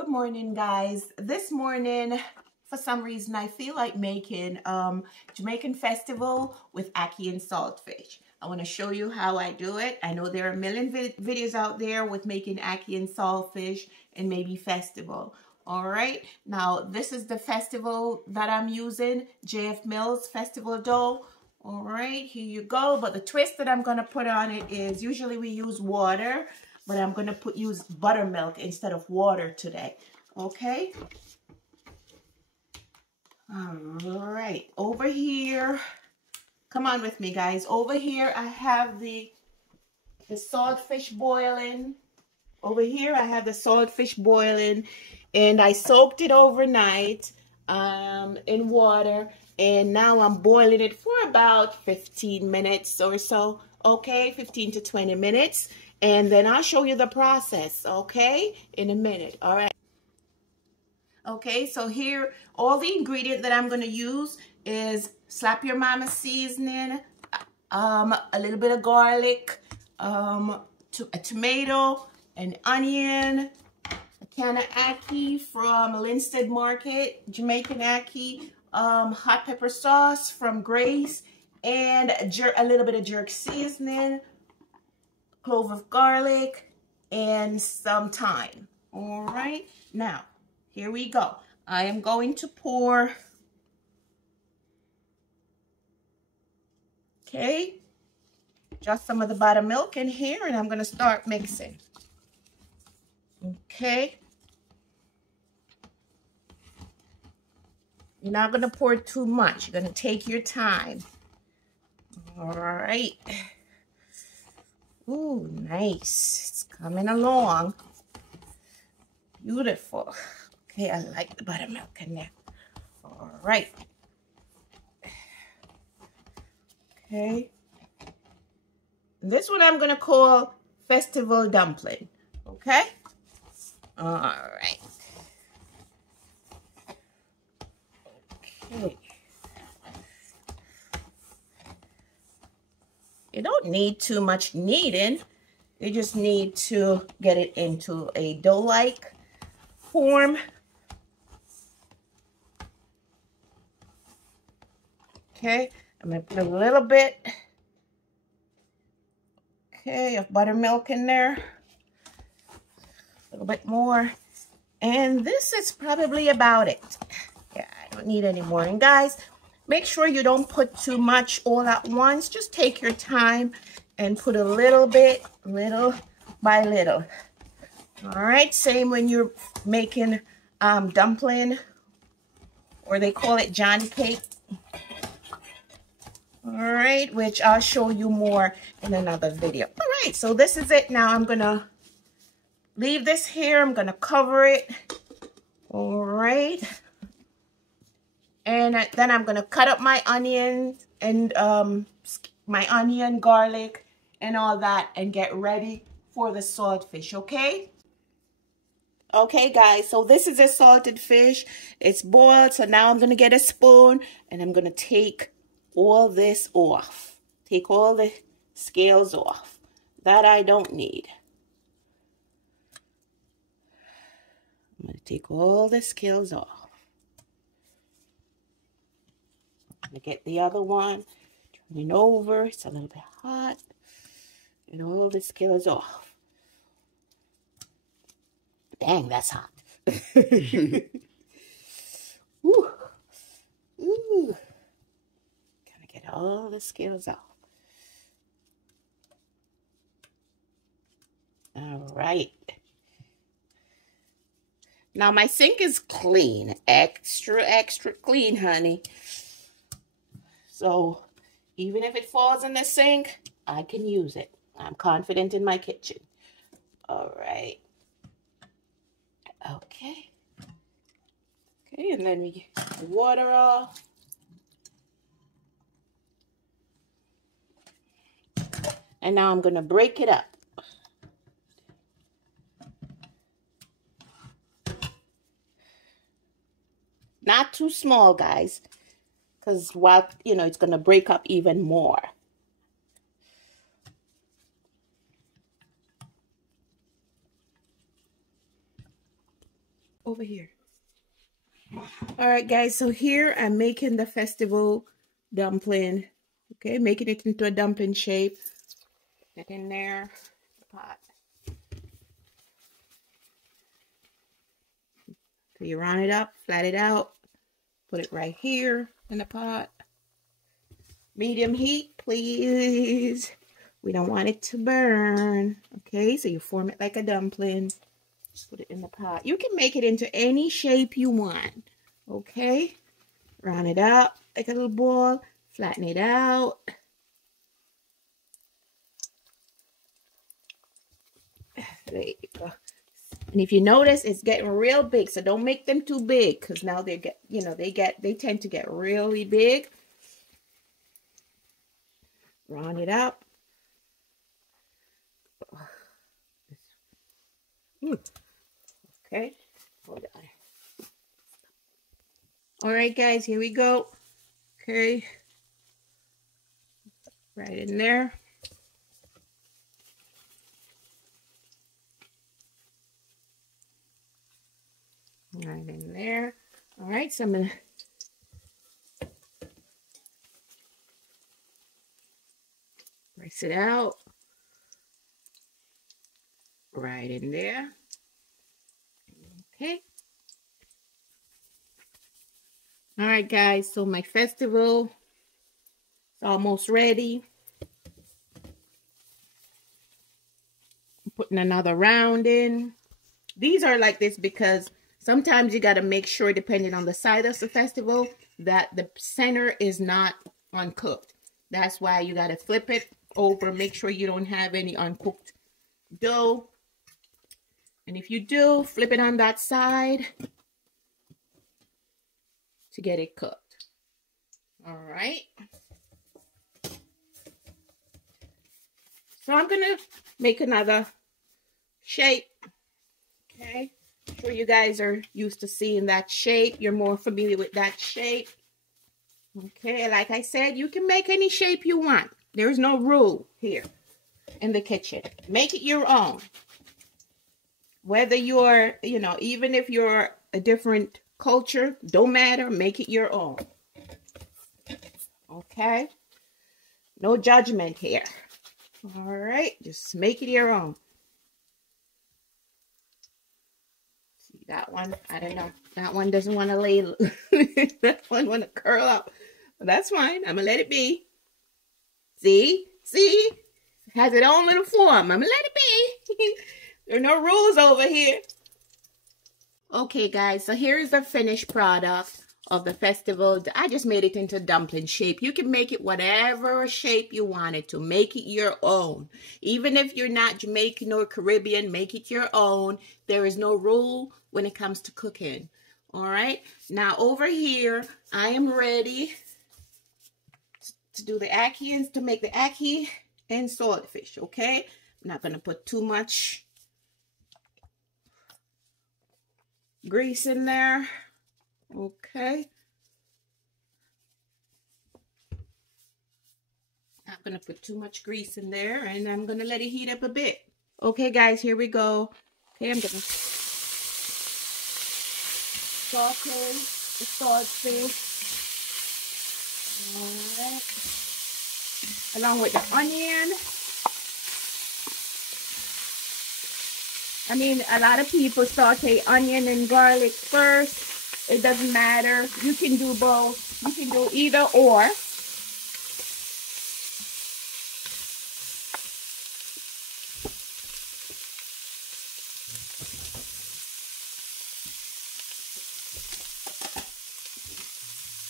Good morning, guys. This morning, for some reason, I feel like making Jamaican festival with ackee and saltfish. I want to show you how I do it. I know there are a million videos out there with making ackee and saltfish and maybe festival. All right, now this is the festival that I'm using, JF Mills festival dough. All right, here you go. But the twist that I'm going to put on it is usually we use water, but I'm going to use buttermilk instead of water today. Okay. All right. Over here, come on with me, guys. Over here, I have the saltfish boiling. Over here, I have the saltfish boiling, and I soaked it overnight in water, and now I'm boiling it for about 15 minutes or so. Okay, 15 to 20 minutes. And then I'll show you the process, okay, in a minute. All right. Okay, so here, all the ingredient that I'm going to use is Slap Your Mama seasoning, a little bit of garlic, a tomato, an onion, a can of ackee from Linstead Market, Jamaican ackee, hot pepper sauce from Grace, and a little bit of jerk seasoning, clove of garlic, and some thyme. All right, now here we go. I am going to pour, okay, just some of the buttermilk in here, and I'm going to start mixing. Okay, you're not going to pour too much. You're going to take your time. All right. Ooh, nice. It's coming along. Beautiful. Okay, I like the buttermilk in there. All right. Okay. This one I'm going to call Festival Dumpling. Okay? All right. Okay. You don't need too much kneading. You just need to get it into a dough-like form. Okay, I'm going to put a little bit, okay, of buttermilk in there. A little bit more. And this is probably about it. Yeah, I don't need any more. And guys, make sure you don't put too much all at once. Just take your time and put a little bit, little by little. All right, same when you're making dumpling, or they call it Johnny cake. All right, which I'll show you more in another video. All right, so this is it. Now I'm going to leave this here. I'm going to cover it. All right. And then I'm going to cut up my onions and my onion, garlic, and all that, and get ready for the saltfish, okay? Okay, guys, so this is a salted fish. It's boiled, so now I'm going to get a spoon, and I'm going to take all this off. Take all the scales off. That I don't need. I'm going to take all the scales off. I'm going to get the other one. Turn it over. It's a little bit hot. And all the scales off. Dang, that's hot. Ooh. Ooh. Gotta get all the scales off. All right. Now my sink is clean. Extra, extra clean, honey. So even if it falls in the sink, I can use it. I'm confident in my kitchen. All right. Okay. Okay, and then we get the water off. And now I'm going to break it up. Not too small, guys, because while, you know, it's going to break up even more. over here. All right, guys, so here I'm making the festival dumpling. Okay, making it into a dumpling shape. Get in there, the pot. So you round it up, flat it out, put it right here in the pot. Medium heat, please. We don't want it to burn. Okay, so you form it like a dumpling. Just put it in the pot. You can make it into any shape you want. Okay, round it up like a little ball, flatten it out. There you go. And if you notice, it's getting real big, so don't make them too big, because now they get, you know, they tend to get really big. Round it up. Okay, hold on. All right, guys, here we go. Okay, right in there. Right in there. All right, so I'm gonna press it out. Right in there. Okay. All right, guys, so my festival is almost ready. I'm putting another round in. These are like this because sometimes you got to make sure, depending on the side of the festival, that the center is not uncooked. That's why you got to flip it over. Make sure you don't have any uncooked dough. And if you do, flip it on that side to get it cooked. All right. So I'm going to make another shape. Okay. I'm sure you guys are used to seeing that shape. You're more familiar with that shape. Okay. Like I said, you can make any shape you want. There's no rule here in the kitchen. Make it your own. Whether you're, you know, even if you're a different culture, don't matter. Make it your own. Okay. No judgment here. All right. Just make it your own. See that one? I don't know. That one doesn't want to lay. That one want to curl up. But that's fine. I'm going to let it be. See? See? It has its own little form. I'm going to let it be. There are no rules over here. Okay, guys. So here's the finished product of the festival. I just made it into dumpling shape. You can make it whatever shape you want it to. Make it your own. Even if you're not Jamaican or Caribbean, make it your own. There is no rule when it comes to cooking. All right. Now over here, I am ready to do the ackee and to make the ackee and saltfish. Okay. I'm not going to put too much grease in there. Okay. Not going to put too much grease in there, and I'm going to let it heat up a bit. Okay, guys, here we go. Okay, I'm going to saute the saltfish. All right. Along with the onion. I mean, a lot of people saute onion and garlic first. It doesn't matter. You can do both. You can do either or.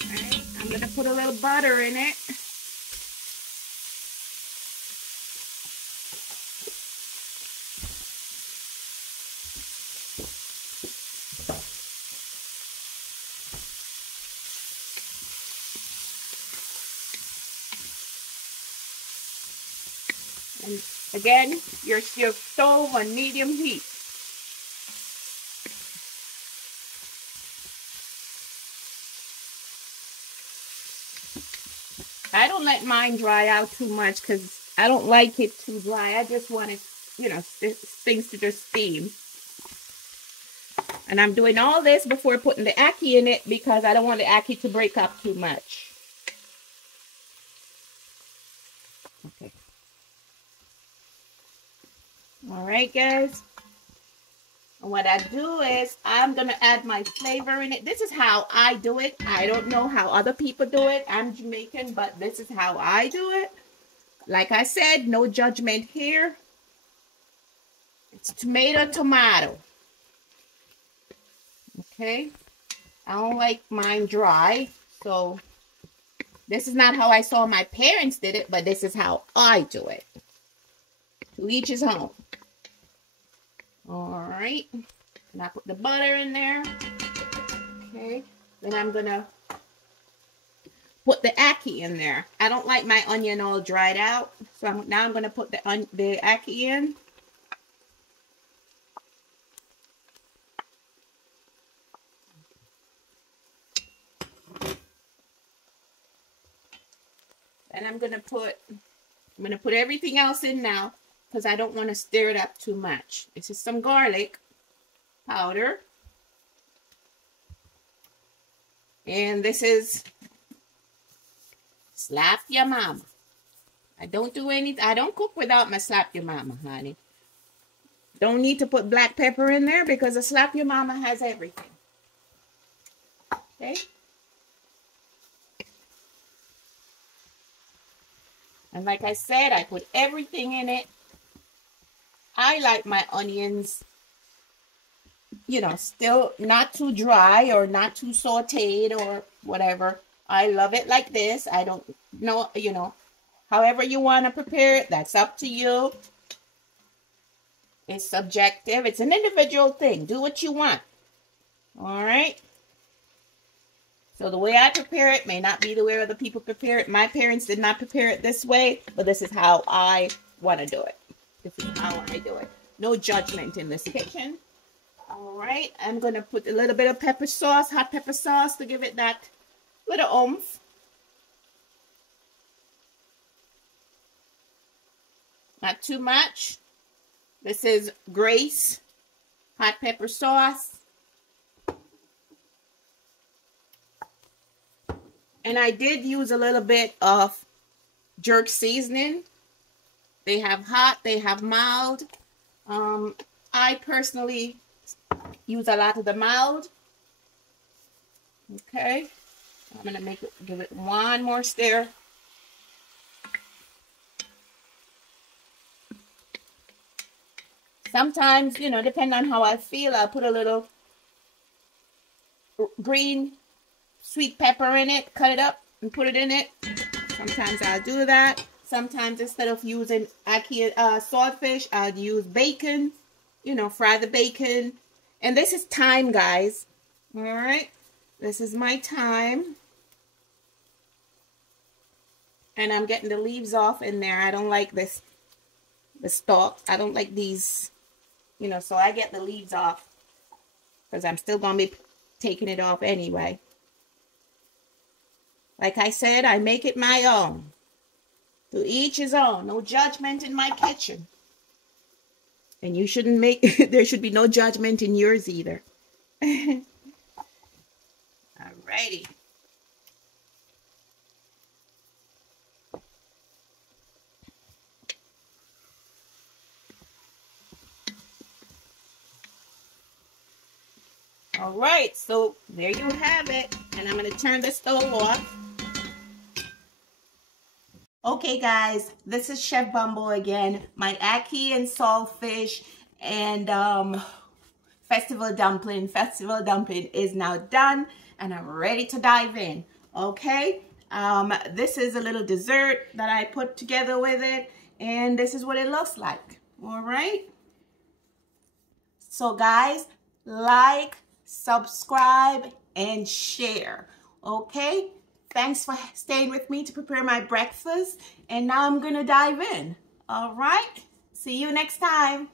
Alright, I'm going to put a little butter in it. And again, your stove on medium heat. I don't let mine dry out too much because I don't like it too dry. I just want it, you know, things to just steam. And I'm doing all this before putting the ackee in it because I don't want the ackee to break up too much. Okay. All right, guys. And what I do is I'm going to add my flavor in it. This is how I do it. I don't know how other people do it. I'm Jamaican, but this is how I do it. Like I said, no judgment here. It's tomato. Okay. I don't like mine dry. So this is not how I saw my parents did it, but this is how I do it. To each his own. All right. And I put the butter in there. Okay. Then I'm going to put the ackee in there. I don't like my onion all dried out. So now I'm going to put the ackee in. And I'm going to put everything else in now because I don't want to stir it up too much. This is some garlic powder. And this is Slap Your Mama. I don't cook without my Slap Your Mama, honey. Don't need to put black pepper in there because a Slap Your Mama has everything. Okay? And like I said, I put everything in it. I like my onions, you know, still not too dry or not too sauteed or whatever. I love it like this. I don't know, you know, however you want to prepare it, that's up to you. It's subjective. It's an individual thing. Do what you want. All right. So the way I prepare it may not be the way other people prepare it. My parents did not prepare it this way, but this is how I want to do it. This is how I do it. No judgment in this kitchen. All right. I'm going to put a little bit of pepper sauce, hot pepper sauce, to give it that little oomph. Not too much. This is Grace hot pepper sauce. And I did use a little bit of jerk seasoning. They have hot, they have mild. I personally use a lot of the mild. Okay. I'm going to give it one more stir. Sometimes, you know, depending on how I feel, I'll put a little green sweet pepper in it, cut it up and put it in it. Sometimes I'll do that. Sometimes instead of using Ackee saltfish, I'll use bacon, you know, fry the bacon. And this is thyme, guys. All right. This is my thyme. And I'm getting the leaves off in there. I don't like the stalk. I don't like these, you know, so I get the leaves off because I'm still going to be taking it off anyway. Like I said, I make it my own. To each his own. No judgment in my kitchen. And you shouldn't make, there should be no judgment in yours either. Alrighty. Alright, so there you have it. And I'm going to turn the stove off. Okay, guys, this is Chef Bumble again. My Ackee and saltfish and festival dumpling is now done, and I'm ready to dive in. Okay, this is a little dessert that I put together with it, and this is what it looks like. All right. So, guys, like, subscribe, and share. Okay. Thanks for staying with me to prepare my breakfast. And now I'm going to dive in. All right. See you next time.